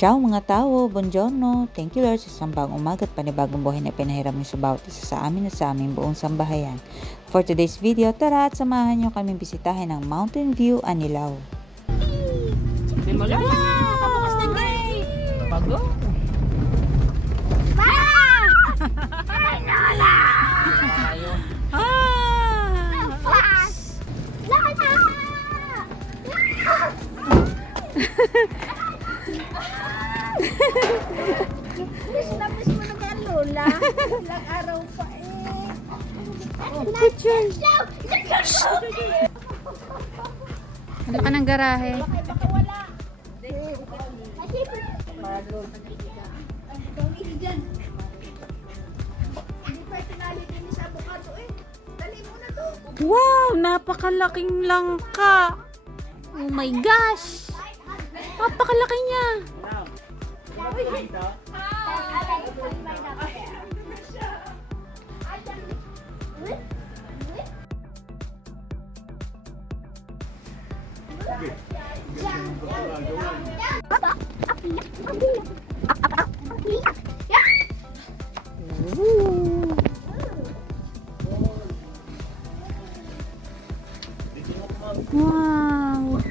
Ciao mga tao, buongiorno. Thank you Lord sa sambang umaga at panibagong buhay na pinahiram niyo sa bawat isa sa amin at sa aming buong sambahayan. For today's video, tara at samahan niyo kami bisitahin ang Mountain View Anilao. Di mo lang. Pabukas ng gate. Bago. Ay, Lola! So fast! Lola! Tapos mo na ka, Lola. Ilang araw pa eh. Picture! Hala ka ng garahe. Baka wala. Kasi, hindi pa tinali din sa avocado eh. Dali mo na to. Wow, napakalaking langka. Oh my gosh. Napakalaki niya. Wow.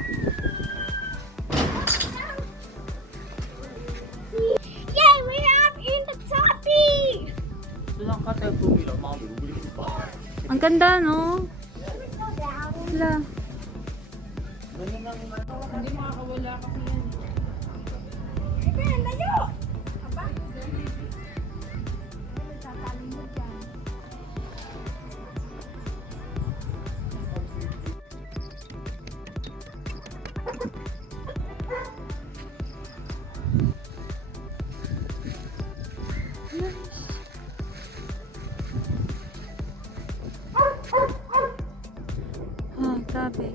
Yay, we are in the toppy! Ang ganda, no? Hala. Ebe, layo! Aba? Tatali mo dyan. Ah, grabe.